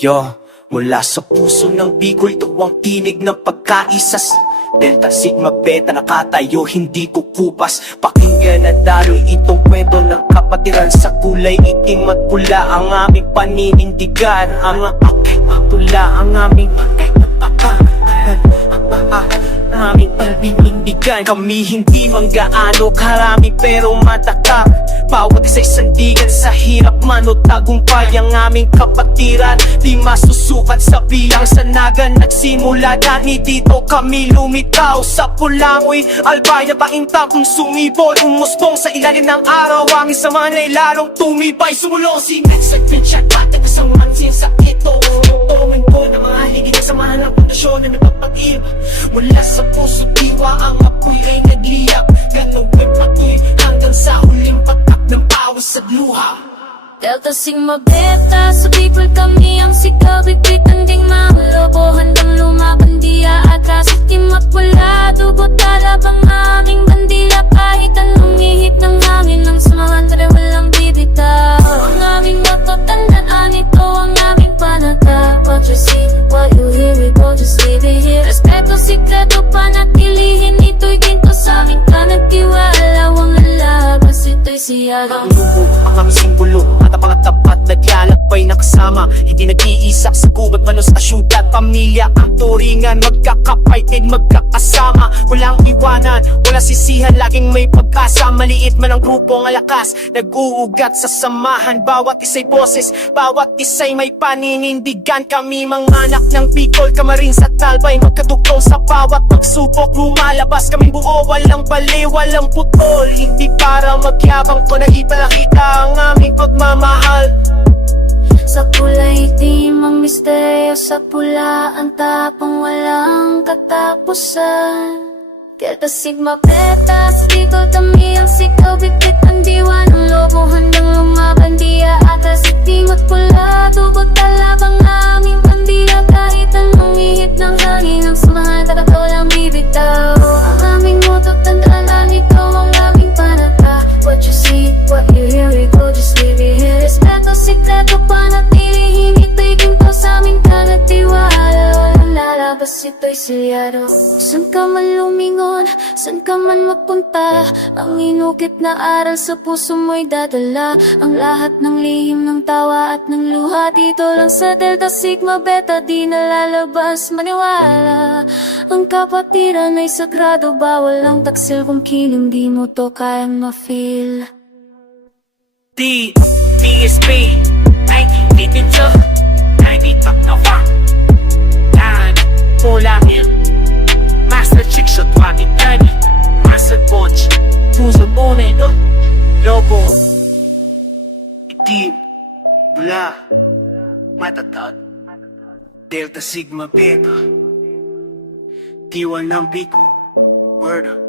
Yo, mula sa puso ng Bicol, ito ang tinig ng pagkaisas. Delta Sigma Beta nakatayo, hindi kukupas. Pakinggan at daroy itong kwento ng kapatiran. Sa kulay itim at pula ang aming paninindigan. Ang pula ang aming aming paninindigan. Kami hindi manggaano karami pero matatag. Bawat isa'y sandigan sa hirap man o tagumpay. Ang aming kapatiran di masusukat sa bilang. Sa Naga nagsimula dahil dito kami lumitaw. Sa Polangui, Albay na painta kung sumibol. Umusbong sa ilalim ng araw. Ang Samahan ay lalong tumibay. Sumulong si Master Trickshot, patag sa mansin sa ito. Tungin ko na mga higit na samahan ng pundasyon na nagpapag-iba. Mula sa puso diwa ang apoy ay nagliyap. Ganong may patuloy hanggang sa huling patak ng pawas at luha. Delta Sigma Beta, sa Bicol kami ang sigaw. Bitbit anding mga Lobo, handang lumaban di aatas. Itim at pula, dugot alab ang aming bandila. Kahit anong ihip ng hangin ng Samahan, tara walang bibitaw. Ang aming matatandaan, ito ang aming panata. What you see, what you hear, we go just leave it here. Respeto, sikreto, panatilihin, ito'y ginto sa aming kanagtiwala. Ang alab, ito'y siyagang Lobo ang aming simbolo, matapang at tapat. Naglalakbay na kasama, hindi nag-iisa sa gubat, manos, asyuda, pamilya ang turingan. Magkakapatid, magkakasama, walang iwanan, walang sisihan, laging may pag-asa. Maliit man ang grupo ang lakas, nag-uugat sa samahan. Bawat isa'y boses, bawat isa'y may paninindigan. Kami mga anak ng Bicol, Camarines at Albay, magkatugtong sa bawat pagsubok. Lumalabas kaming buo, walang bali, walang putol. Hindi para magyabang ko na ipalakita ang aming pagmamahal. Sa kulay itim ang misteryo, sa pula ang tapang walang katapusan. Delta Sigma Beta, sa Bicol kami ang sigaw. Bitbit ang diwa ng Lobo, handang lumaban di aatas. Itim at pula, dugot alab ang aming bandila. Kahit anong ihip ng hangin ng Samahan, tagat walang bibitaw. Ang aming moto, tandaan, ikaw ang aming panata. What you see, what you hear, we go just leave it here. Respeto, sikreto, panatilihin, ito'y ginto sa aming kanagtiwala. Walang lalabas, ito'y silyado. San ka man lumingon, san ka man magpunta, ang inukit na aral sa puso mo'y dadala. Ang lahat ng lihim ng tawa at ng luha, dito lang sa Delta Sigma Beta, di nalalabas, maniwala. Ang kapatiran ay sagrado, bawal ang taksil. Kung kiling di mo to kayang ma-feel. PSP 1982 Naibitak na fang Lahat Polangui Master Trickshot 2010 Master Pooch Sacramento Lobo Itim Mula Matatag Delta Sigma Beta Diwa ng Bicol Word up